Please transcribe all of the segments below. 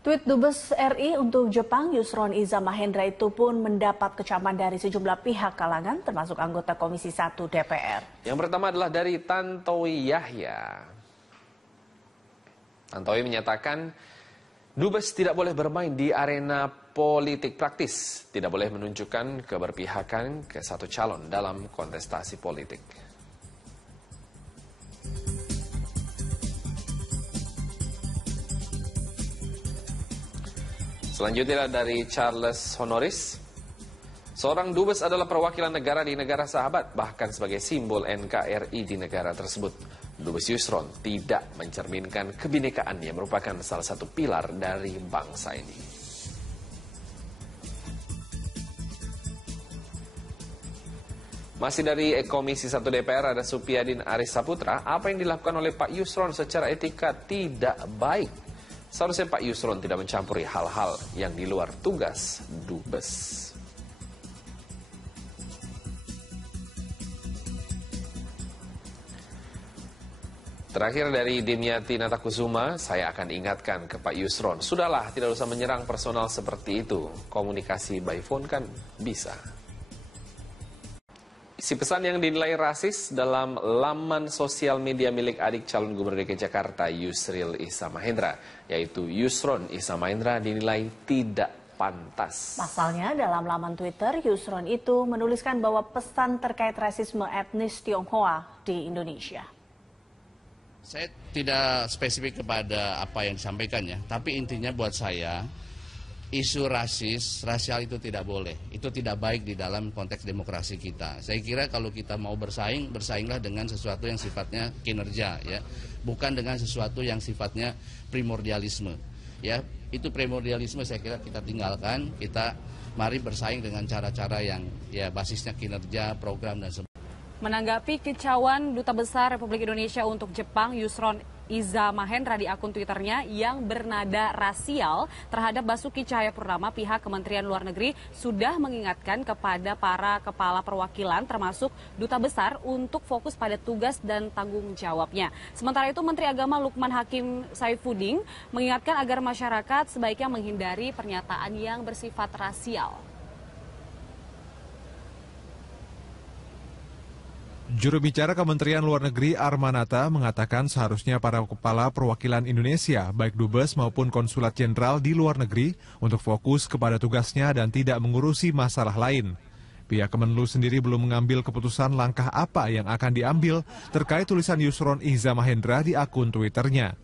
Tweet Dubes RI untuk Jepang, Yusron Iza Mahendra itu pun mendapat kecaman dari sejumlah pihak kalangan, termasuk anggota Komisi 1 DPR. Yang pertama adalah dari Tantowi Yahya. Tantowi menyatakan, Dubes tidak boleh bermain di arena politik praktis, tidak boleh menunjukkan keberpihakan ke satu calon dalam kontestasi politik. Selanjutnya dari Charles Honoris. Seorang dubes adalah perwakilan negara di negara sahabat, bahkan sebagai simbol NKRI di negara tersebut. Dubes Yusron tidak mencerminkan kebinekaan yang merupakan salah satu pilar dari bangsa ini. Masih dari Komisi 1 DPR ada Supyadin Aris Saputra. Apa yang dilakukan oleh Pak Yusron secara etika tidak baik. Seharusnya Pak Yusron tidak mencampuri hal-hal yang di luar tugas Dubes. Terakhir dari Dimyati Natakusuma, saya akan ingatkan ke Pak Yusron, sudahlah tidak usah menyerang personal seperti itu. Komunikasi by phone kan bisa. Isi pesan yang dinilai rasis dalam laman sosial media milik adik calon gubernur DKI Jakarta Yusril Iza Mahendra, yaitu Yusron Iza Mahendra dinilai tidak pantas. Pasalnya dalam laman Twitter, Yusron itu menuliskan bahwa pesan terkait rasisme etnis Tionghoa di Indonesia. Saya tidak spesifik kepada apa yang disampaikan ya, tapi intinya buat saya, isu rasial itu tidak boleh. Itu tidak baik di dalam konteks demokrasi kita. Saya kira kalau kita mau bersaing, bersainglah dengan sesuatu yang sifatnya kinerja, ya, bukan dengan sesuatu yang sifatnya primordialisme. Ya, itu primordialisme saya kira kita tinggalkan. Kita mari bersaing dengan cara-cara yang ya basisnya kinerja, program dan sebagainya. Menanggapi kicauan Duta Besar Republik Indonesia untuk Jepang, Yusron Iza Mahendra di akun Twitternya yang bernada rasial terhadap Basuki Cahayapurnama, pihak Kementerian Luar Negeri sudah mengingatkan kepada para kepala perwakilan termasuk Duta Besar untuk fokus pada tugas dan tanggung jawabnya. Sementara itu Menteri Agama Lukman Hakim Saifuddin mengingatkan agar masyarakat sebaiknya menghindari pernyataan yang bersifat rasial. Juru bicara Kementerian Luar Negeri Armanata mengatakan seharusnya para kepala perwakilan Indonesia, baik Dubes maupun Konsulat Jenderal di luar negeri, untuk fokus kepada tugasnya dan tidak mengurusi masalah lain. Pihak Kemenlu sendiri belum mengambil keputusan langkah apa yang akan diambil terkait tulisan Yusron Iza Mahendra di akun Twitternya.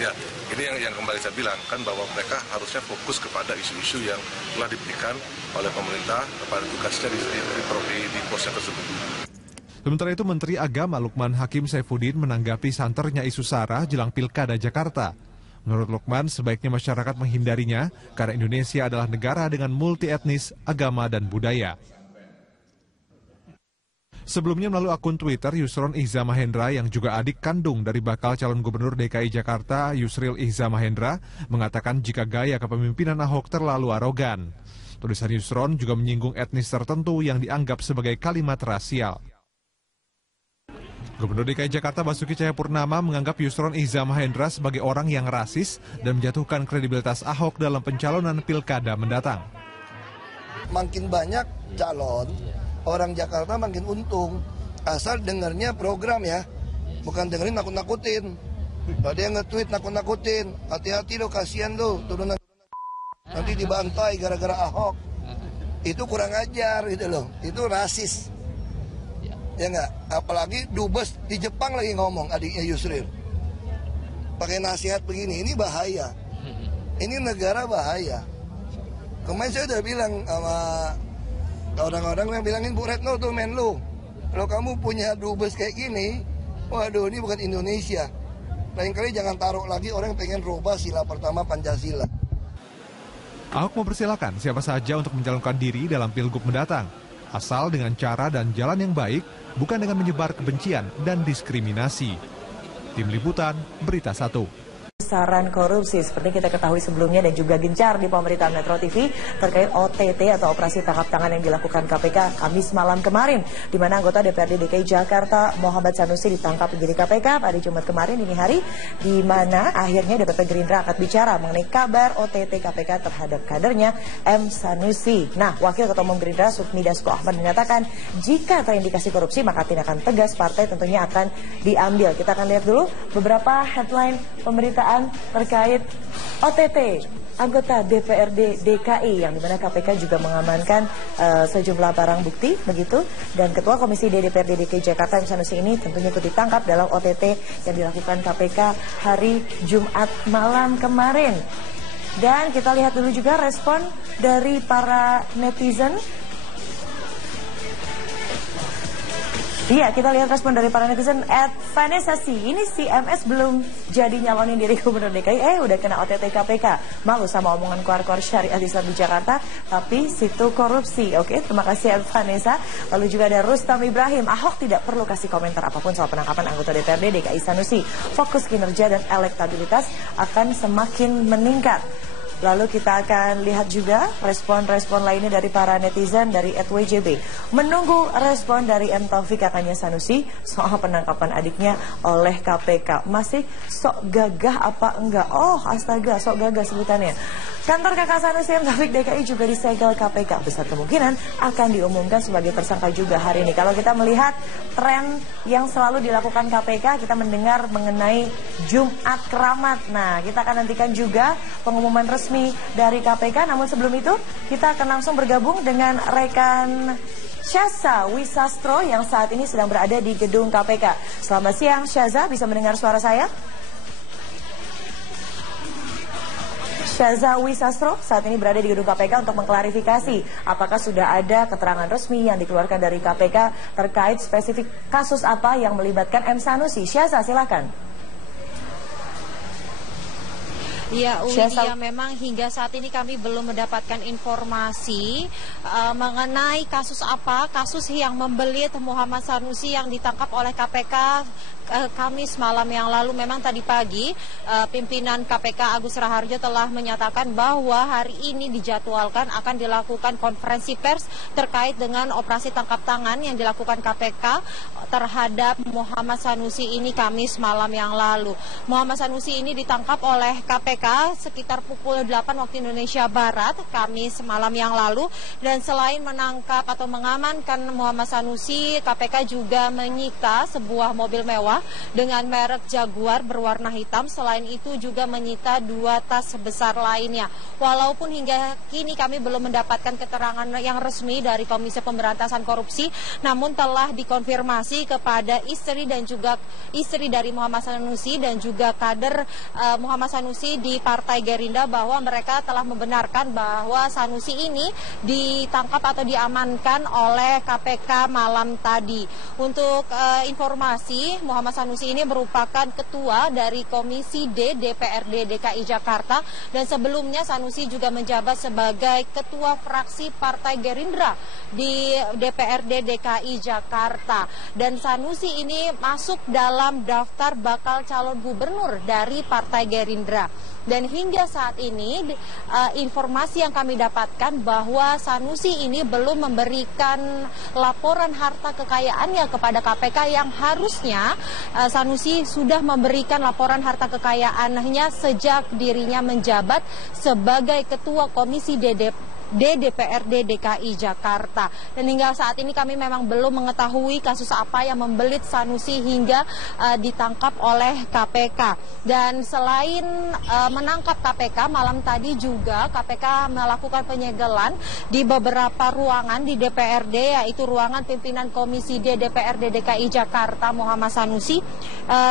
Ya, ini yang kembali saya bilang kan bahwa mereka harusnya fokus kepada isu-isu yang telah diberikan oleh pemerintah kepada tugasnya di posnya tersebut. Sementara itu Menteri Agama Lukman Hakim Saifuddin menanggapi santernya isu SARA jelang Pilkada Jakarta. Menurut Lukman, sebaiknya masyarakat menghindarinya karena Indonesia adalah negara dengan multi etnis, agama, dan budaya. Sebelumnya melalui akun Twitter, Yusron Iza Mahendra yang juga adik kandung dari bakal calon gubernur DKI Jakarta Yusril Iza Mahendra mengatakan jika gaya kepemimpinan Ahok terlalu arogan. Tulisan Yusron juga menyinggung etnis tertentu yang dianggap sebagai kalimat rasial. Gubernur DKI Jakarta Basuki Cahayapurnama menganggap Yusron Iza Mahendra sebagai orang yang rasis dan menjatuhkan kredibilitas Ahok dalam pencalonan pilkada mendatang. Makin banyak calon, orang Jakarta makin untung. Asal dengarnya program ya, bukan dengerin nakut-nakutin. Ada yang nge-tweet nakut-nakutin, hati-hati lo, kasihan lo, turunan nanti dibantai gara-gara Ahok. Itu kurang ajar gitu loh, itu rasis. Ya enggak, apalagi Dubes di Jepang lagi ngomong adiknya Yusril. Pakai nasihat begini, ini bahaya. Ini negara bahaya. Kemarin saya udah bilang sama orang-orang yang bilangin Bu Retno tuh Menlu, kalau kamu punya Dubes kayak gini, waduh ini bukan Indonesia. Lain kali jangan taruh lagi orang yang pengen rubah sila pertama Pancasila. Ahok mempersilahkan siapa saja untuk mencalonkan diri dalam Pilgub mendatang, asal dengan cara dan jalan yang baik, bukan dengan menyebar kebencian dan diskriminasi. Tim Liputan, Berita 1. besaran korupsi. Seperti kita ketahui sebelumnya dan juga gencar di pemberitaan Metro TV terkait OTT atau operasi tangkap tangan yang dilakukan KPK Kamis malam kemarin, di mana anggota DPRD DKI Jakarta Muhammad Sanusi ditangkap penyidik KPK pada Jumat kemarin dini hari, di mana akhirnya DPP Gerindra angkat bicara mengenai kabar OTT KPK terhadap kadernya M. Sanusi. Nah, Wakil Ketua Umum Gerindra Sufmi Dasko Ahmad menyatakan jika terindikasi korupsi maka tindakan tegas partai tentunya akan diambil. Kita akan lihat dulu beberapa headline pemberitaan terkait OTT anggota DPRD DKI yang dimana KPK juga mengamankan sejumlah barang bukti begitu, dan Ketua Komisi DPRD DKI Jakarta M. Sanusi ini tentunya ikut ditangkap dalam OTT yang dilakukan KPK hari Jumat malam kemarin. Dan kita lihat dulu juga respon dari para netizen. Iya, kita lihat respon dari para netizen. Vanessa C, ini si MS belum jadi nyalonin diri gubernur DKI, udah kena OTT KPK. Malu sama omongan keluar-keluar syariah Islam di Jakarta, tapi situ korupsi. Oke, terima kasih Vanessa. Lalu juga ada Rustam Ibrahim, Ahok tidak perlu kasih komentar apapun soal penangkapan anggota DPRD DKI Sanusi. Fokus kinerja dan elektabilitas akan semakin meningkat. Lalu kita akan lihat juga respon-respon lainnya dari para netizen dari @WJB. Menunggu respon dari M. Taufik kakaknya Sanusi soal penangkapan adiknya oleh KPK. Masih sok gagah apa enggak? Oh astaga, sok gagah sebutannya. Kantor kakak Sanusi M. Taufik DKI juga disegel KPK. Besar kemungkinan akan diumumkan sebagai tersangka juga hari ini. Kalau kita melihat tren yang selalu dilakukan KPK, kita mendengar mengenai Jumat Keramat. Nah, kita akan nantikan juga pengumuman resmi dari KPK. Namun sebelum itu, kita akan langsung bergabung dengan rekan Syaza Wisastro yang saat ini sedang berada di gedung KPK. Selamat siang Syaza, bisa mendengar suara saya? Syaza Wisastro saat ini berada di gedung KPK untuk mengklarifikasi apakah sudah ada keterangan resmi yang dikeluarkan dari KPK terkait spesifik kasus apa yang melibatkan M. Sanusi. Syaza, silakan. Ya, Widya, memang hingga saat ini kami belum mendapatkan informasi mengenai kasus apa, kasus yang membelit Muhammad Sanusi yang ditangkap oleh KPK Kamis malam yang lalu. Memang tadi pagi pimpinan KPK Agus Raharjo telah menyatakan bahwa hari ini dijadwalkan akan dilakukan konferensi pers terkait dengan operasi tangkap tangan yang dilakukan KPK terhadap Muhammad Sanusi ini Kamis malam yang lalu. Muhammad Sanusi ini ditangkap oleh KPK sekitar pukul 8 waktu Indonesia Barat Kamis malam yang lalu, dan selain menangkap atau mengamankan Muhammad Sanusi, KPK juga menyita sebuah mobil mewah dengan merek Jaguar berwarna hitam. Selain itu juga menyita 2 tas besar lainnya. Walaupun hingga kini kami belum mendapatkan keterangan yang resmi dari Komisi Pemberantasan Korupsi, namun telah dikonfirmasi kepada istri dan juga istri dari Muhammad Sanusi dan juga kader Muhammad Sanusi di Partai Gerindra bahwa mereka telah membenarkan bahwa Sanusi ini ditangkap atau diamankan oleh KPK malam tadi. Untuk informasi, Muhammad Sanusi ini merupakan ketua dari Komisi D DPRD DKI Jakarta, dan sebelumnya Sanusi juga menjabat sebagai ketua fraksi Partai Gerindra di DPRD DKI Jakarta. Dan Sanusi ini masuk dalam daftar bakal calon gubernur dari Partai Gerindra. Dan hingga saat ini informasi yang kami dapatkan bahwa Sanusi ini belum memberikan laporan harta kekayaannya kepada KPK yang harusnya Sanusi sudah memberikan laporan harta kekayaannya sejak dirinya menjabat sebagai Ketua Komisi DPRD DKI Jakarta. Dan hingga saat ini kami memang belum mengetahui kasus apa yang membelit Sanusi hingga ditangkap oleh KPK. Dan selain menangkap KPK, malam tadi juga KPK melakukan penyegelan di beberapa ruangan di DPRD, yaitu ruangan pimpinan Komisi D DPRD DKI Jakarta Muhammad Sanusi,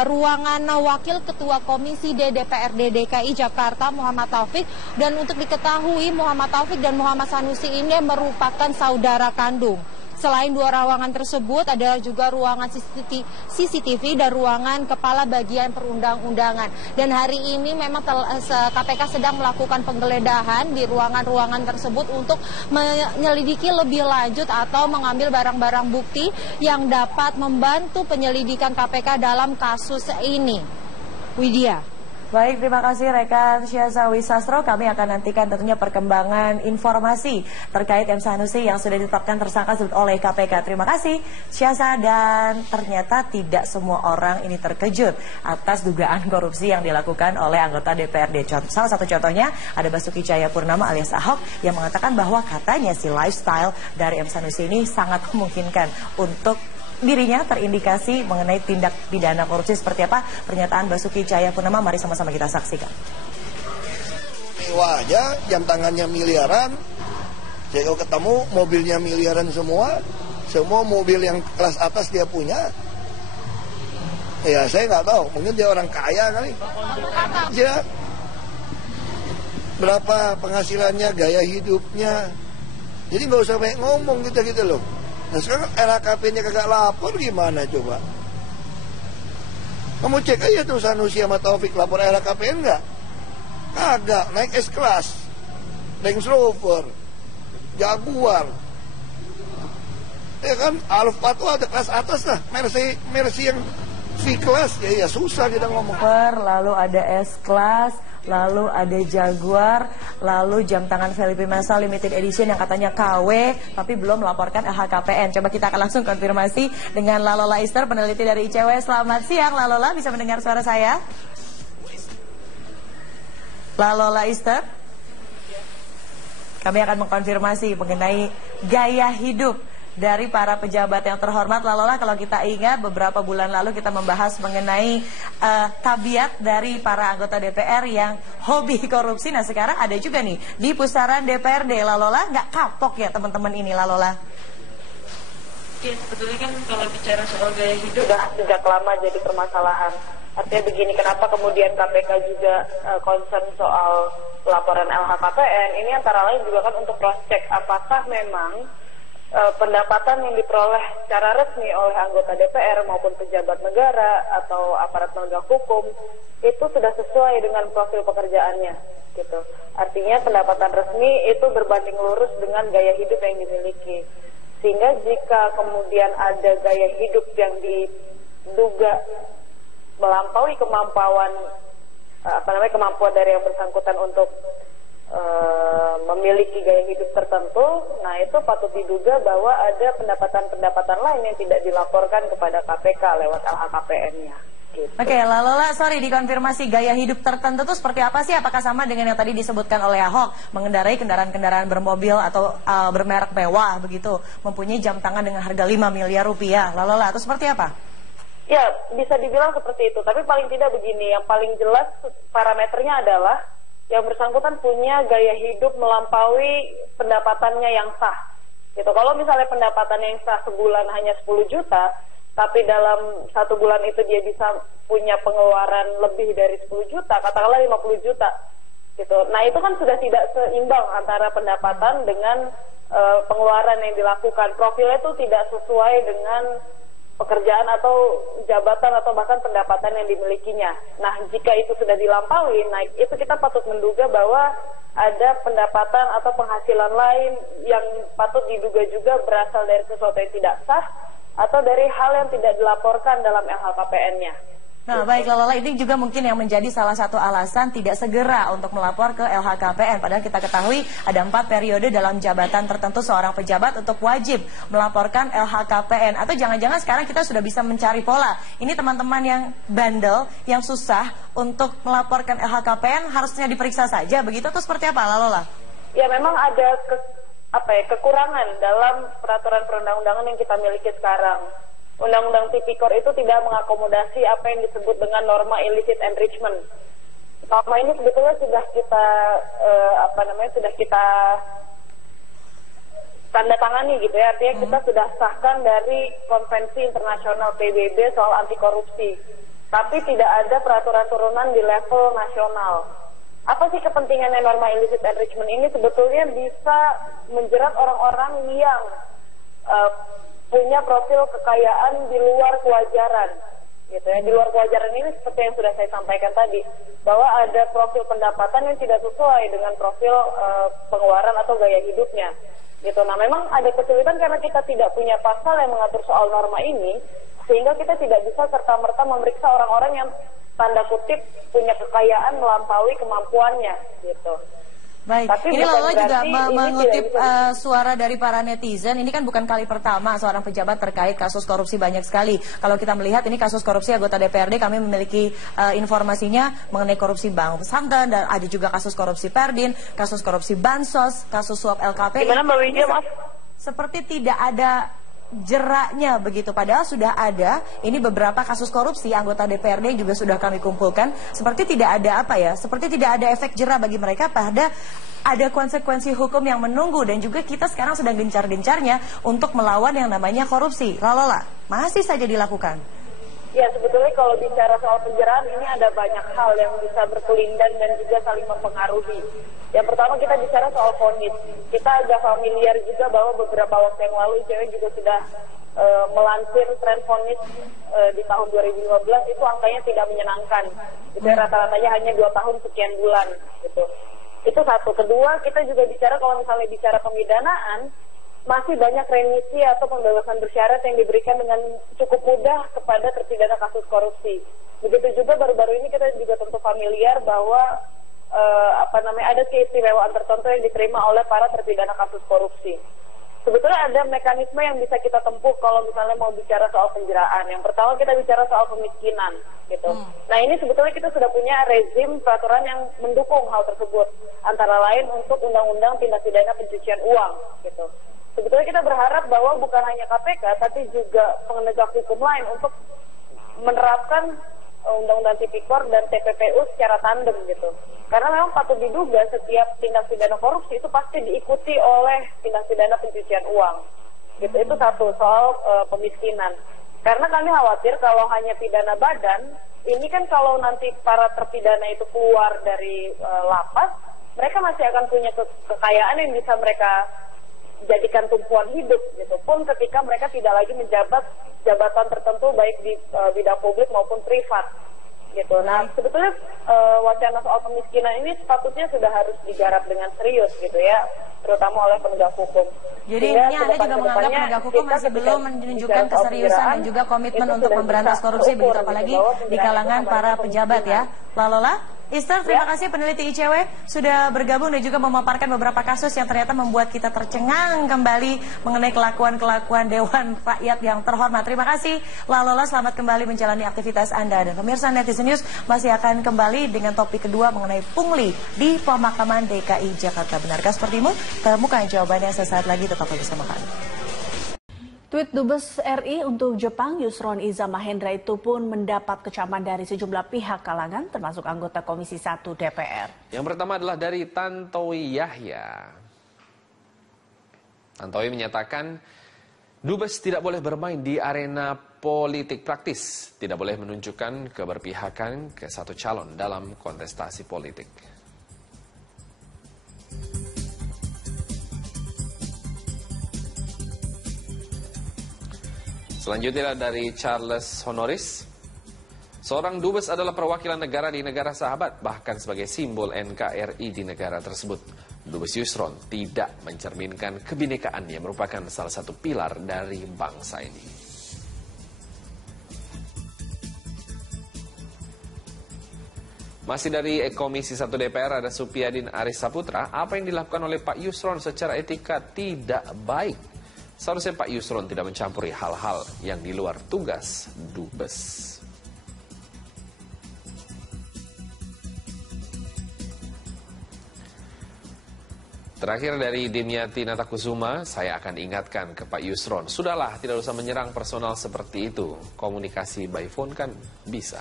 ruangan Wakil Ketua Komisi D DPRD DKI Jakarta Muhammad Taufik. Dan untuk diketahui Muhammad Taufik dan Muhammad Sanusi ini merupakan saudara kandung. Selain 2 ruangan tersebut, ada juga ruangan CCTV dan ruangan Kepala Bagian Perundang-undangan. Dan hari ini memang KPK sedang melakukan penggeledahan di ruangan-ruangan tersebut untuk menyelidiki lebih lanjut atau mengambil barang-barang bukti yang dapat membantu penyelidikan KPK dalam kasus ini. Widya. Baik, terima kasih rekan Syazawi Sastro. Kami akan nantikan tentunya perkembangan informasi terkait M. Sanusi yang sudah ditetapkan tersangka oleh KPK. Terima kasih Syaza, dan ternyata tidak semua orang ini terkejut atas dugaan korupsi yang dilakukan oleh anggota DPRD. Salah satu contohnya ada Basuki Cahayapurnama alias Ahok yang mengatakan bahwa katanya si lifestyle dari M. Sanusi ini sangat memungkinkan untuk dirinya terindikasi mengenai tindak pidana korupsi. Seperti apa pernyataan Basuki Cahayapurnama? Mari sama-sama kita saksikan. Mewah aja, jam tangannya miliaran. Saya kalau ketemu mobilnya miliaran semua mobil yang kelas atas dia punya. Ya saya nggak tahu, mungkin dia orang kaya kali. Ya, berapa penghasilannya, gaya hidupnya. Jadi nggak usah banyak ngomong gitu loh. Nah sekarang LHKP-nya kagak lapor gimana coba? Kamu cek aja tuh Sanusi sama Taufik lapor LHKPN nggak? Kagak, naik S-Class, Range Rover, Jaguar. Ya kan, Alphard tuh ada kelas atas lah, Mercy yang V-Class, ya susah kita ngomong. Lalu ada S-Class, lalu ada Jaguar, lalu jam tangan Felipe Massa limited edition yang katanya KW tapi belum melaporkan LHKPN. Coba kita akan langsung konfirmasi dengan Lalola Ister, peneliti dari ICW. Selamat siang Lalola, bisa mendengar suara saya? Lalola Ister, kami akan mengkonfirmasi mengenai gaya hidup dari para pejabat yang terhormat. Lalola, kalau kita ingat beberapa bulan lalu kita membahas mengenai tabiat dari para anggota DPR yang hobi korupsi. Nah sekarang ada juga nih di pusaran DPRD. Lalola, nggak kapok ya teman-teman ini Lalola? Ya sebetulnya kan kalau bicara soal gaya hidup sejak lama jadi permasalahan. Artinya begini, kenapa kemudian KPK juga concern soal laporan LHKPN ini antara lain juga kan untuk cross check apakah memang pendapatan yang diperoleh secara resmi oleh anggota DPR maupun pejabat negara atau aparat penegak hukum itu sudah sesuai dengan profil pekerjaannya, gitu. Artinya pendapatan resmi itu berbanding lurus dengan gaya hidup yang dimiliki. Sehingga jika kemudian ada gaya hidup yang diduga melampaui kemampuan dari yang bersangkutan untuk memiliki gaya hidup tertentu, nah itu patut diduga bahwa ada pendapatan-pendapatan lain yang tidak dilaporkan kepada KPK lewat LHKPN-nya. Gitu. Oke, Lalola, sorry dikonfirmasi, gaya hidup tertentu itu seperti apa sih? Apakah sama dengan yang tadi disebutkan oleh Ahok, mengendarai kendaraan-kendaraan bermobil atau bermerek mewah begitu, mempunyai jam tangan dengan harga 5 miliar rupiah, Lalola, atau seperti apa? Ya, bisa dibilang seperti itu, tapi paling tidak begini, yang paling jelas parameternya adalah yang bersangkutan punya gaya hidup melampaui pendapatannya yang sah. Gitu. Kalau misalnya pendapatan yang sah sebulan hanya 10 juta, tapi dalam 1 bulan itu dia bisa punya pengeluaran lebih dari 10 juta, katakanlah 50 juta. Gitu. Nah itu kan sudah tidak seimbang antara pendapatan dengan pengeluaran yang dilakukan. Profilnya itu tidak sesuai dengan pekerjaan atau jabatan atau bahkan pendapatan yang dimilikinya. Nah, jika itu sudah dilampaui, nah itu kita patut menduga bahwa ada pendapatan atau penghasilan lain yang patut diduga juga berasal dari sesuatu yang tidak sah atau dari hal yang tidak dilaporkan dalam LHKPN-nya. Nah baik Lalola, ini juga mungkin yang menjadi salah satu alasan tidak segera untuk melapor ke LHKPN. Padahal kita ketahui ada 4 periode dalam jabatan tertentu seorang pejabat untuk wajib melaporkan LHKPN. Atau jangan-jangan sekarang kita sudah bisa mencari pola. Ini teman-teman yang bandel, yang susah untuk melaporkan LHKPN harusnya diperiksa saja, begitu atau seperti apa Lalola? Ya memang ada kekurangan dalam peraturan perundang-undangan yang kita miliki sekarang. Undang-undang Tipikor itu tidak mengakomodasi apa yang disebut dengan norma illicit enrichment. Norma ini sebetulnya sudah kita tanda tangani gitu ya, artinya kita sudah sahkan dari Konvensi Internasional PBB soal anti korupsi. Tapi tidak ada peraturan turunan di level nasional. Apa sih kepentingannya norma illicit enrichment ini? Sebetulnya bisa menjerat orang-orang yang punya profil kekayaan di luar kewajaran, gitu ya. Di luar kewajaran ini seperti yang sudah saya sampaikan tadi, bahwa ada profil pendapatan yang tidak sesuai dengan profil pengeluaran atau gaya hidupnya, gitu. Nah, memang ada kesulitan karena kita tidak punya pasal yang mengatur soal norma ini, sehingga kita tidak bisa serta-merta memeriksa orang-orang yang tanda kutip punya kekayaan melampaui kemampuannya gitu. Baik, Tapi ini Lola juga berarti mengutip suara dari para netizen. Ini kan bukan kali pertama seorang pejabat terkait kasus korupsi banyak sekali. Kalau kita melihat ini kasus korupsi anggota DPRD, kami memiliki informasinya mengenai korupsi Bank Pesantren, dan ada juga kasus korupsi Perdin, kasus korupsi Bansos, kasus suap LKP. Gimana Mbak Widya, Mas? Seperti tidak ada jeraknya begitu, padahal sudah ada ini beberapa kasus korupsi anggota DPRD juga sudah kami kumpulkan, seperti tidak ada seperti tidak ada efek jera bagi mereka, pada ada konsekuensi hukum yang menunggu, dan juga kita sekarang sedang gencar-gencarnya untuk melawan yang namanya korupsi. Lola, masih saja dilakukan. Ya, sebetulnya kalau bicara soal penjeraan ini ada banyak hal yang bisa berkelindan dan juga saling mempengaruhi. Yang pertama kita bicara soal vonis. Kita agak familiar juga bahwa beberapa waktu yang lalu ICW juga sudah melansir tren vonis di tahun 2015, itu angkanya tidak menyenangkan. Itu rata-ratanya hanya 2 tahun sekian bulan gitu. Itu satu. Kedua, kita juga bicara kalau misalnya bicara pemidanaan, masih banyak remisi atau pembebasan bersyarat yang diberikan dengan cukup mudah kepada terpidana kasus korupsi. Begitu juga baru-baru ini kita juga tentu familiar bahwa ada keistimewaan tertentu yang diterima oleh para terpidana kasus korupsi. Sebetulnya ada mekanisme yang bisa kita tempuh kalau misalnya mau bicara soal penjeraan. Yang pertama kita bicara soal kemiskinan, gitu. Nah ini sebetulnya kita sudah punya rezim peraturan yang mendukung hal tersebut. Antara lain untuk undang-undang tindak pidana pencucian uang, gitu. Sebetulnya kita berharap bahwa bukan hanya KPK, tapi juga penegak hukum lain untuk menerapkan Undang-Undang Tipikor dan TPPU secara tandem gitu. Karena memang patut diduga setiap tindak pidana korupsi itu pasti diikuti oleh tindak pidana pencucian uang. Gitu. Itu satu soal pemiskinan. Karena kami khawatir kalau hanya pidana badan, ini kan kalau nanti para terpidana itu keluar dari lapas, mereka masih akan punya kekayaan yang bisa mereka jadikan tumpuan hidup gitu, pun ketika mereka tidak lagi menjabat jabatan tertentu baik di bidang publik maupun privat gitu. Nah sebetulnya wacana soal kemiskinan ini sepatutnya sudah harus digarap dengan serius gitu ya, terutama oleh penegak hukum. Jadi ini Anda juga menganggap penegak hukum masih belum menunjukkan keseriusan dan juga komitmen untuk memberantas korupsi, begitu apalagi di kalangan para pejabat ya. Lola, Esther, terima kasih peneliti ICW sudah bergabung dan juga memaparkan beberapa kasus yang ternyata membuat kita tercengang kembali mengenai kelakuan-kelakuan Dewan Rakyat yang terhormat. Terima kasih Lola, selamat kembali menjalani aktivitas Anda. Dan pemirsa Netizen News masih akan kembali dengan topik kedua mengenai pungli di Pemakaman DKI Jakarta. Benarkah sepertimu? Temukan jawabannya sesaat lagi, tetap bersama kami. Tweet Dubes RI untuk Jepang Yusron Iza Mahendra itu pun mendapat kecaman dari sejumlah pihak kalangan termasuk anggota Komisi 1 DPR. Yang pertama adalah dari Tantowi Yahya. Tantowi menyatakan Dubes tidak boleh bermain di arena politik praktis, tidak boleh menunjukkan keberpihakan ke satu calon dalam kontestasi politik. Selanjutnya dari Charles Honoris. Seorang dubes adalah perwakilan negara di negara sahabat, bahkan sebagai simbol NKRI di negara tersebut. Dubes Yusron tidak mencerminkan kebinekaan yang merupakan salah satu pilar dari bangsa ini. Masih dari Komisi 1 DPR ada Supyadin Aris Saputra. Apa yang dilakukan oleh Pak Yusron secara etika tidak baik. Seharusnya Pak Yusron tidak mencampuri hal-hal yang di luar tugas Dubes. Terakhir dari Dimyati Natakusuma, saya akan ingatkan ke Pak Yusron, sudahlah tidak usah menyerang personal seperti itu. Komunikasi by phone kan bisa.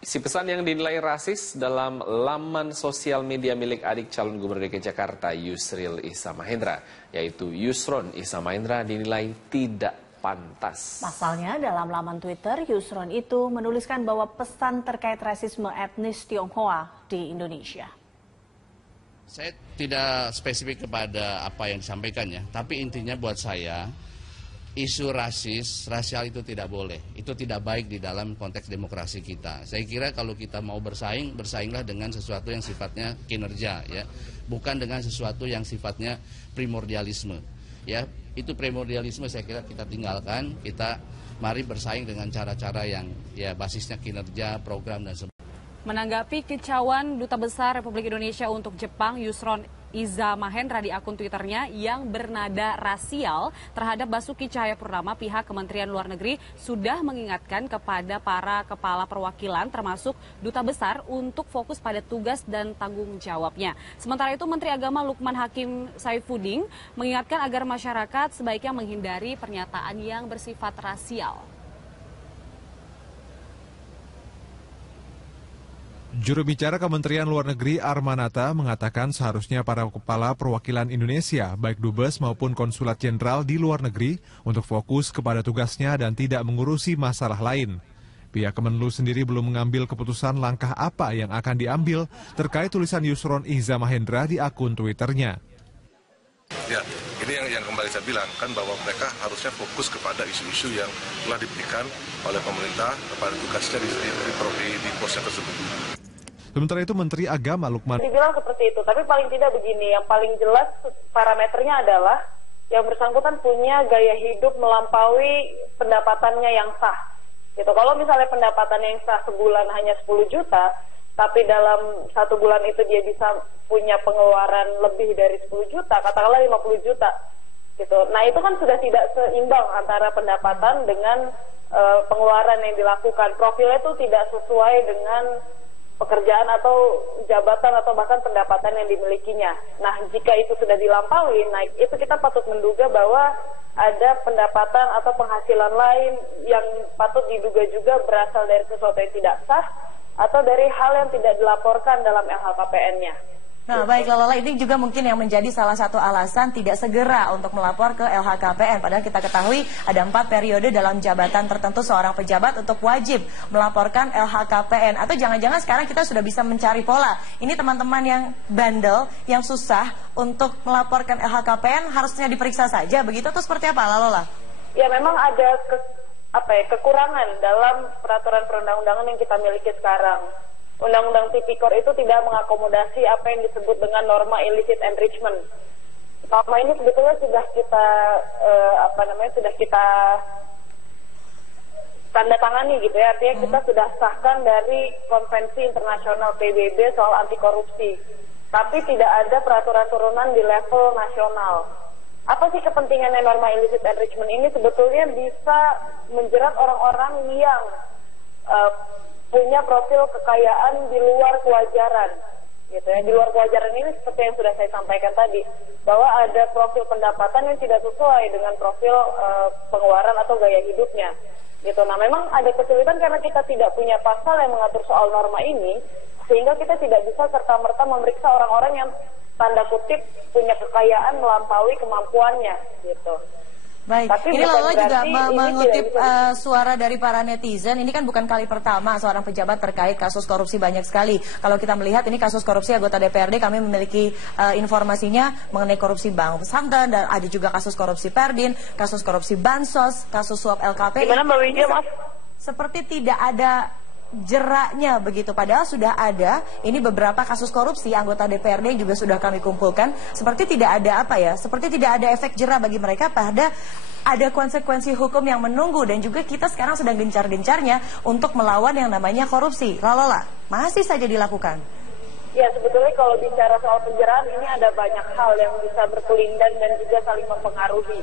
Isi pesan yang dinilai rasis dalam laman sosial media milik adik calon gubernur DKI Jakarta Yusril Iza Mahendra, yaitu Yusron Iza Mahendra dinilai tidak pantas. Pasalnya dalam laman Twitter, Yusron itu menuliskan bahwa pesan terkait rasisme etnis Tionghoa di Indonesia. Saya tidak spesifik kepada apa yang disampaikan ya, tapi intinya buat saya, isu rasial itu tidak boleh. Itu tidak baik di dalam konteks demokrasi kita. Saya kira kalau kita mau bersaing, bersainglah dengan sesuatu yang sifatnya kinerja ya, bukan dengan sesuatu yang sifatnya primordialisme. Ya, itu primordialisme saya kira kita tinggalkan, kita mari bersaing dengan cara-cara yang ya basisnya kinerja, program dan sebagainya. Menanggapi kicauan Duta Besar Republik Indonesia untuk Jepang, Yusron Iza Mahendra di akun Twitternya yang bernada rasial terhadap Basuki Cahayapurnama, pihak Kementerian Luar Negeri sudah mengingatkan kepada para kepala perwakilan termasuk Duta Besar untuk fokus pada tugas dan tanggung jawabnya. Sementara itu Menteri Agama Lukman Hakim Saifuddin mengingatkan agar masyarakat sebaiknya menghindari pernyataan yang bersifat rasial. Juru bicara Kementerian Luar Negeri Armanata mengatakan seharusnya para kepala perwakilan Indonesia, baik dubes maupun konsulat jenderal di luar negeri, untuk fokus kepada tugasnya dan tidak mengurusi masalah lain. Pihak Kemenlu sendiri belum mengambil keputusan langkah apa yang akan diambil terkait tulisan Yusron Iza Mahendra di akun Twitternya. Ya, ini yang kembali saya bilang kan bahwa mereka harusnya fokus kepada isu-isu yang telah diberikan oleh pemerintah kepada tugasnya di posnya tersebut. Sementara itu Menteri Agama Lukman dibilang seperti itu, tapi paling tidak begini, yang paling jelas parameternya adalah yang bersangkutan punya gaya hidup melampaui pendapatannya yang sah. Gitu. Kalau misalnya pendapatannya yang sah sebulan hanya 10 juta, tapi dalam 1 bulan itu dia bisa punya pengeluaran lebih dari 10 juta, katakanlah 50 juta. Gitu. Nah itu kan sudah tidak seimbang antara pendapatan dengan pengeluaran yang dilakukan. Profilnya itu tidak sesuai dengan pekerjaan atau jabatan atau bahkan pendapatan yang dimilikinya. Nah, jika itu sudah dilampaui, itu kita patut menduga bahwa ada pendapatan atau penghasilan lain yang patut diduga juga berasal dari sesuatu yang tidak sah atau dari hal yang tidak dilaporkan dalam LHKPN-nya. Nah, baik Lola, ini juga mungkin yang menjadi salah satu alasan tidak segera untuk melapor ke LHKPN. Padahal kita ketahui ada 4 periode dalam jabatan tertentu seorang pejabat untuk wajib melaporkan LHKPN. Atau jangan-jangan sekarang kita sudah bisa mencari pola. Ini teman-teman yang bandel, yang susah untuk melaporkan LHKPN harusnya diperiksa saja. Begitu atau seperti apa, Lola? Ya, memang ada kekurangan dalam peraturan perundang-undangan yang kita miliki sekarang. Undang-undang Tipikor itu tidak mengakomodasi apa yang disebut dengan norma illicit enrichment. Norma ini sebetulnya sudah kita sudah kita tanda tangani gitu ya. Artinya kita sudah sahkan dari Konvensi Internasional PBB soal anti korupsi. Tapi tidak ada peraturan turunan di level nasional. Apa sih kepentingannya norma illicit enrichment ini? Sebetulnya bisa menjerat orang-orang yang punya profil kekayaan di luar kewajaran, gitu ya. Di luar kewajaran ini seperti yang sudah saya sampaikan tadi, bahwa ada profil pendapatan yang tidak sesuai dengan profil pengeluaran atau gaya hidupnya, gitu. Nah, memang ada kesulitan karena kita tidak punya pasal yang mengatur soal norma ini, sehingga kita tidak bisa serta-merta memeriksa orang-orang yang tanda kutip punya kekayaan melampaui kemampuannya, gitu. Baik, tapi ini Lola juga mengutip suara dari para netizen. Ini kan bukan kali pertama seorang pejabat terkait kasus korupsi, banyak sekali. Kalau kita melihat ini kasus korupsi anggota DPRD, kami memiliki informasinya mengenai korupsi Bank Pesantren, dan ada juga kasus korupsi Perdin, kasus korupsi Bansos, kasus suap LKPI. Gimana Mbak Widya, Mas? Seperti tidak ada jeraknya begitu, padahal sudah ada ini beberapa kasus korupsi anggota DPRD juga sudah kami kumpulkan, seperti tidak ada seperti tidak ada efek jera bagi mereka, pada ada konsekuensi hukum yang menunggu, dan juga kita sekarang sedang gencar-gencarnya untuk melawan yang namanya korupsi. Lola, masih saja dilakukan. Ya, sebetulnya kalau bicara soal penjeraan ini ada banyak hal yang bisa berkelindan dan juga saling mempengaruhi.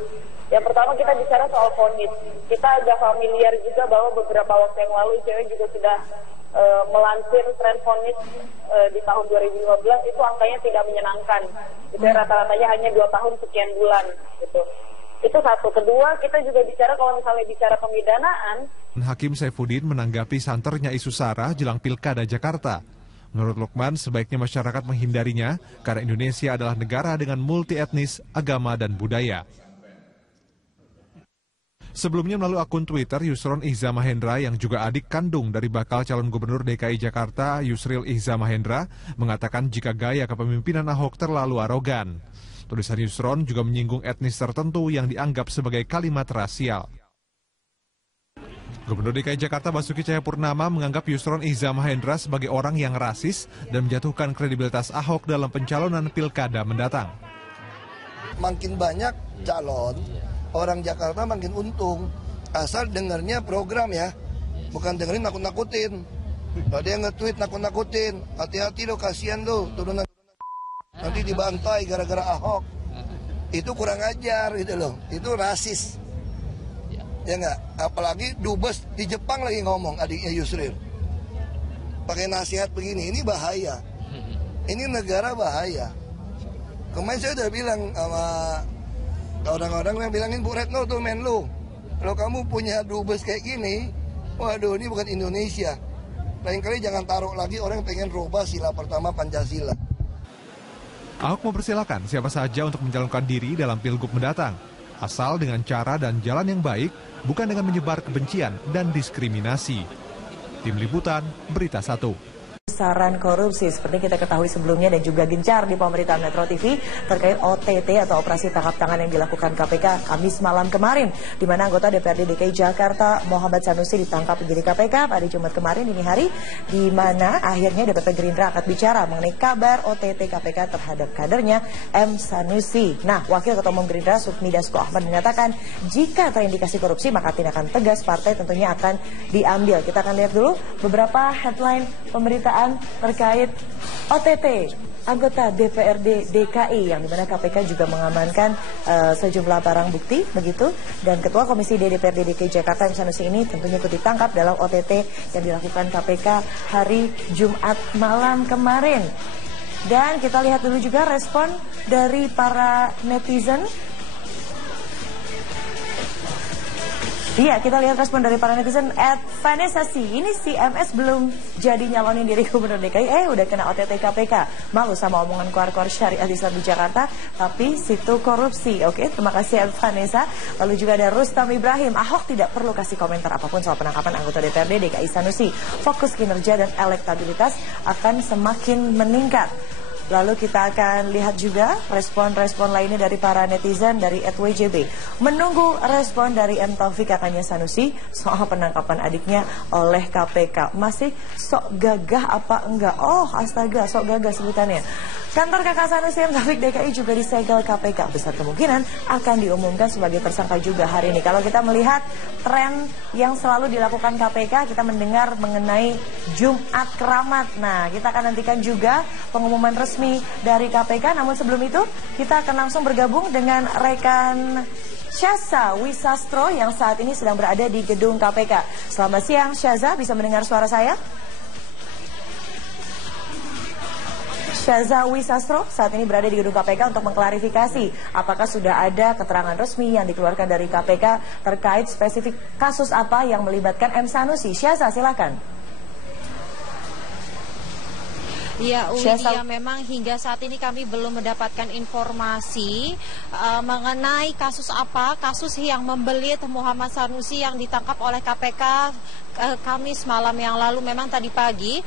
Yang pertama kita bicara soal vonis. Kita agak familiar juga bahwa beberapa waktu yang lalu ICW juga sudah melansir tren vonis di tahun 2015, itu angkanya tidak menyenangkan. Itu rata-ratanya hanya 2 tahun sekian bulan gitu. Itu satu. Kedua, kita juga bicara kalau misalnya bicara pemidanaan. Hakim Saifuddin menanggapi santernya isu SARA jelang Pilkada Jakarta. Menurut Lukman, sebaiknya masyarakat menghindarinya karena Indonesia adalah negara dengan multi etnis, agama, dan budaya. Sebelumnya melalui akun Twitter, Yusron Iza Mahendra yang juga adik kandung dari bakal calon gubernur DKI Jakarta, Yusril Iza Mahendra, mengatakan jika gaya kepemimpinan Ahok terlalu arogan. Tulisan Yusron juga menyinggung etnis tertentu yang dianggap sebagai kalimat rasial. Gubernur DKI Jakarta Basuki Cahayapurnama menganggap Yusron Iza Mahendra sebagai orang yang rasis dan menjatuhkan kredibilitas Ahok dalam pencalonan pilkada mendatang. Makin banyak calon, orang Jakarta makin untung. Asal dengarnya program ya, bukan dengerin nakut-nakutin. Ada yang nge-tweet nakut-nakutin, hati-hati lo, kasihan lo, turunan nanti dibantai gara-gara Ahok. Itu kurang ajar gitu loh, itu rasis. Ya enggak, apalagi dubes di Jepang lagi ngomong, adiknya Yusril. Pakai nasihat begini, ini bahaya. Ini negara bahaya. Kemarin saya udah bilang sama orang-orang yang bilangin Bu Retno tuh Menlu, kalau kamu punya dubes kayak gini, waduh ini bukan Indonesia. Lain kali jangan taruh lagi orang yang pengen rubah sila pertama Pancasila. Ahok mempersilahkan siapa saja untuk mencalonkan diri dalam Pilgub mendatang, asal dengan cara dan jalan yang baik, bukan dengan menyebar kebencian dan diskriminasi. Tim Liputan, Berita 1. Besaran korupsi seperti kita ketahui sebelumnya dan juga gencar di pemerintahan Metro TV terkait OTT atau operasi tangkap tangan yang dilakukan KPK Kamis malam kemarin, di mana anggota DPRD DKI Jakarta Muhammad Sanusi ditangkap penyidik KPK pada Jumat kemarin dini hari, di mana akhirnya DPP Gerindra angkat bicara mengenai kabar OTT KPK terhadap kadernya M. Sanusi. Nah, Wakil Ketua Umum Gerindra Sufmi Dasko Ahmad mengatakan jika terindikasi korupsi maka tindakan tegas partai tentunya akan diambil. Kita akan lihat dulu beberapa headline pemberitaan terkait OTT anggota DPRD DKI yang dimana KPK juga mengamankan sejumlah barang bukti begitu, dan Ketua Komisi D DPRD DKI Jakarta M. Sanusi ini tentunya ikut ditangkap dalam OTT yang dilakukan KPK hari Jumat malam kemarin. Dan kita lihat dulu juga respon dari para netizen. Iya, kita lihat respon dari para netizen. @Vanessasi, ini si MS belum jadi nyalonin diri Gubernur DKI, udah kena OTT KPK. Malu sama omongan keluar-keluar syariah Islam di Jakarta, tapi situ korupsi. Oke, terima kasih Vanessa. Lalu juga ada Rustam Ibrahim, Ahok tidak perlu kasih komentar apapun soal penangkapan anggota DPRD DKI Sanusi. Fokus kinerja dan elektabilitas akan semakin meningkat. Lalu kita akan lihat juga respon-respon lainnya dari para netizen dari @WJB. Menunggu respon dari M. Taufik kakaknya Sanusi soal penangkapan adiknya oleh KPK. Masih sok gagah apa enggak? Oh astaga, sok gagah sebutannya. Kantor kakak Sanusi M. Taufik DKI juga disegel KPK. Besar kemungkinan akan diumumkan sebagai tersangka juga hari ini. Kalau kita melihat tren yang selalu dilakukan KPK, kita mendengar mengenai Jumat Keramat. Nah, kita akan nantikan juga pengumuman resmi dari KPK. Namun sebelum itu, kita akan langsung bergabung dengan rekan Syaza Wisastro yang saat ini sedang berada di gedung KPK. Selamat siang Syaza, bisa mendengar suara saya? Syaza Wisastro saat ini berada di gedung KPK untuk mengklarifikasi apakah sudah ada keterangan resmi yang dikeluarkan dari KPK terkait spesifik kasus apa yang melibatkan M. Sanusi. Syaza, silakan. Ya, Widya, memang hingga saat ini kami belum mendapatkan informasi mengenai kasus apa, kasus yang membelit Muhammad Sanusi yang ditangkap oleh KPK Kamis malam yang lalu. Memang tadi pagi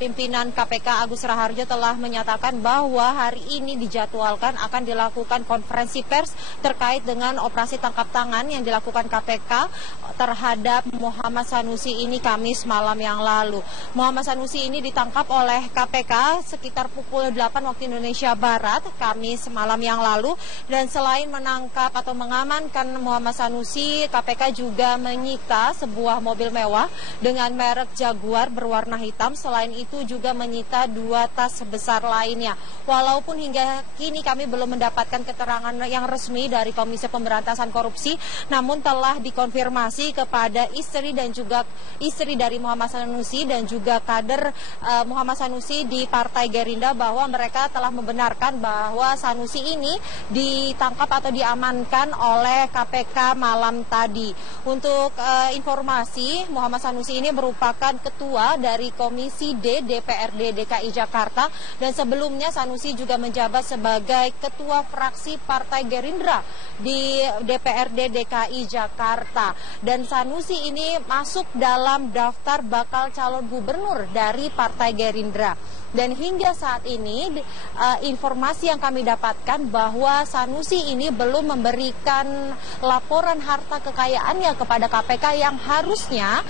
pimpinan KPK Agus Raharjo telah menyatakan bahwa hari ini dijadwalkan akan dilakukan konferensi pers terkait dengan operasi tangkap tangan yang dilakukan KPK terhadap Muhammad Sanusi ini Kamis malam yang lalu. Muhammad Sanusi ini ditangkap oleh KPK sekitar pukul 8 waktu Indonesia Barat Kamis malam yang lalu, dan selain menangkap atau mengamankan Muhammad Sanusi, KPK juga menyita sebuah mobil mewah dengan merek Jaguar berwarna hitam. Selain itu juga menyita 2 tas besar lainnya. Walaupun hingga kini kami belum mendapatkan keterangan yang resmi dari Komisi Pemberantasan Korupsi, namun telah dikonfirmasi kepada istri dan juga istri dari Muhammad Sanusi dan juga kader Muhammad Sanusi di Partai Gerindra bahwa mereka telah membenarkan bahwa Sanusi ini ditangkap atau diamankan oleh KPK malam tadi. Untuk informasi, Muhammad Sanusi ini merupakan ketua dari Komisi D DPRD DKI Jakarta, dan sebelumnya Sanusi juga menjabat sebagai ketua fraksi Partai Gerindra di DPRD DKI Jakarta. Dan Sanusi ini masuk dalam daftar bakal calon gubernur dari Partai Gerindra. Dan hingga saat ini informasi yang kami dapatkan bahwa Sanusi ini belum memberikan laporan harta kekayaannya kepada KPK yang harusnya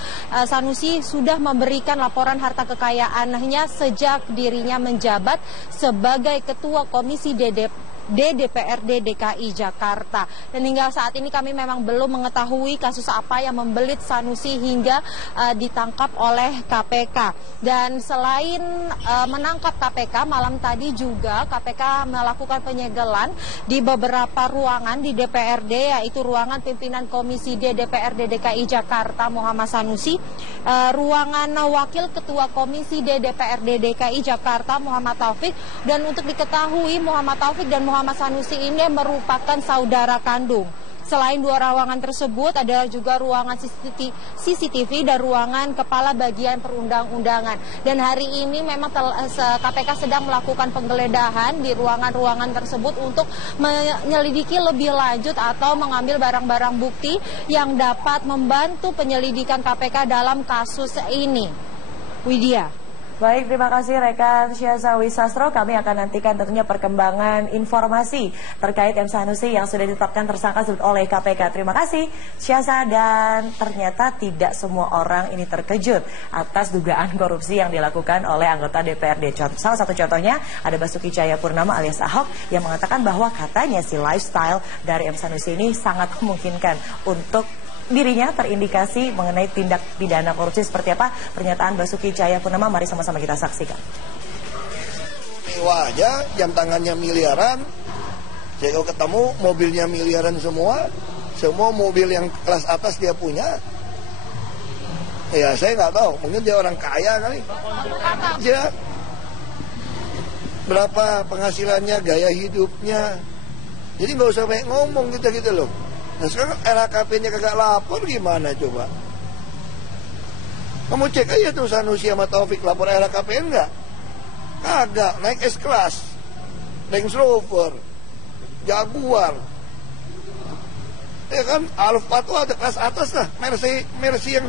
Sanusi sudah memberikan laporan harta kekayaannya sejak dirinya menjabat sebagai Ketua Komisi D DPRD DKI Jakarta. Dan hingga saat ini kami memang belum mengetahui kasus apa yang membelit Sanusi hingga ditangkap oleh KPK. Dan selain menangkap KPK, malam tadi juga KPK melakukan penyegelan di beberapa ruangan di DPRD, yaitu ruangan pimpinan Komisi D DPRD DKI Jakarta Muhammad Sanusi, ruangan Wakil Ketua Komisi D DPRD DKI Jakarta Muhammad Taufik. Dan untuk diketahui, Muhammad Taufik dan Muhammad Sanusi ini merupakan saudara kandung. Selain dua ruangan tersebut, ada juga ruangan CCTV dan ruangan Kepala Bagian Perundang-undangan. Dan hari ini memang KPK sedang melakukan penggeledahan di ruangan-ruangan tersebut untuk menyelidiki lebih lanjut atau mengambil barang-barang bukti yang dapat membantu penyelidikan KPK dalam kasus ini. Widya. Baik, terima kasih rekan Syazawi Sastro. Kami akan nantikan tentunya perkembangan informasi terkait M. Sanusi yang sudah ditetapkan tersangka oleh KPK. Terima kasih Syaza. Dan ternyata tidak semua orang ini terkejut atas dugaan korupsi yang dilakukan oleh anggota DPRD. Salah satu contohnya ada Basuki Cahayapurnama alias Ahok yang mengatakan bahwa katanya si lifestyle dari M. Sanusi ini sangat memungkinkan untuk dirinya terindikasi mengenai tindak pidana korupsi. Seperti apa pernyataan Basuki Cahayapurnama? Mari sama-sama kita saksikan. Mewah aja, jam tangannya miliaran. Saya kalau ketemu mobilnya miliaran semua mobil yang kelas atas dia punya. Ya saya nggak tahu, mungkin dia orang kaya kali. Ya, berapa penghasilannya, gaya hidupnya. Jadi nggak usah banyak ngomong gitu loh. Nah sekarang LHKP-nya kagak lapor, gimana coba? Kamu cek aja tuh Sanusi sama Taufik lapor LHKPN enggak? Kagak, naik S-Class, Range Rover, Jaguar. Ya kan, Alfa tuh ada kelas atas lah, Mercy yang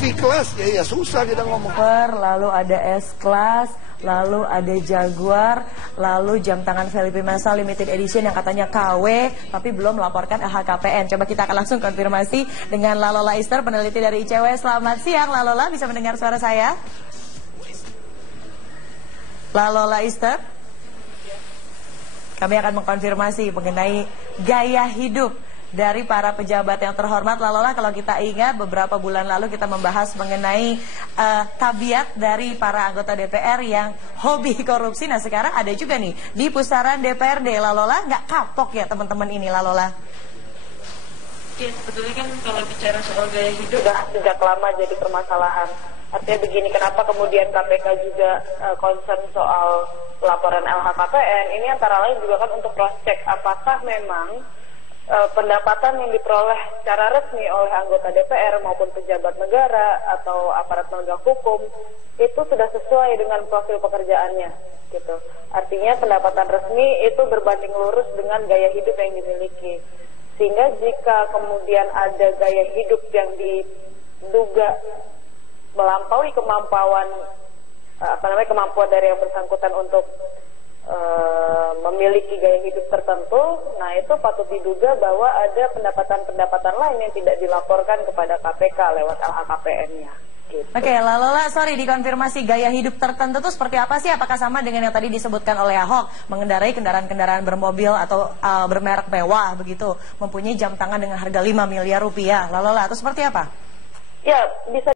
V-Class, ya susah kita ngomong. Lalu ada S-Class, lalu ada Jaguar, lalu jam tangan Felipe Massa Limited Edition yang katanya KW, tapi belum melaporkan LHKPN. Coba kita akan langsung konfirmasi dengan Lalola Ister, peneliti dari ICW. Selamat siang Lalola, bisa mendengar suara saya? Lalola Ister? Kami akan mengkonfirmasi mengenai gaya hidup dari para pejabat yang terhormat. Lalola, kalau kita ingat beberapa bulan lalu kita membahas mengenai tabiat dari para anggota DPR yang hobi korupsi. Nah sekarang ada juga nih di pusaran DPRD. Lalola, nggak kapok ya teman-teman ini Lalola? Ya, sebetulnya kan kalau bicara soal gaya hidup sudah sejak lama jadi permasalahan. Artinya begini, kenapa kemudian KPK juga concern soal laporan LHKPN? Ini antara lain juga kan untuk cross check apakah memang pendapatan yang diperoleh secara resmi oleh anggota DPR maupun pejabat negara atau aparat penegak hukum itu sudah sesuai dengan profil pekerjaannya, gitu. Artinya pendapatan resmi itu berbanding lurus dengan gaya hidup yang dimiliki. Sehingga jika kemudian ada gaya hidup yang diduga melampaui kemampuan dari yang bersangkutan untuk memiliki gaya hidup tertentu, nah itu patut diduga bahwa ada pendapatan-pendapatan lain yang tidak dilaporkan kepada KPK lewat LHKPN-nya. Gitu. Oke, Lalola, sorry, dikonfirmasi gaya hidup tertentu itu seperti apa sih? Apakah sama dengan yang tadi disebutkan oleh Ahok, mengendarai kendaraan-kendaraan bermobil atau bermerek mewah begitu, mempunyai jam tangan dengan harga 5 miliar rupiah, Lalola, atau seperti apa? Ya, bisa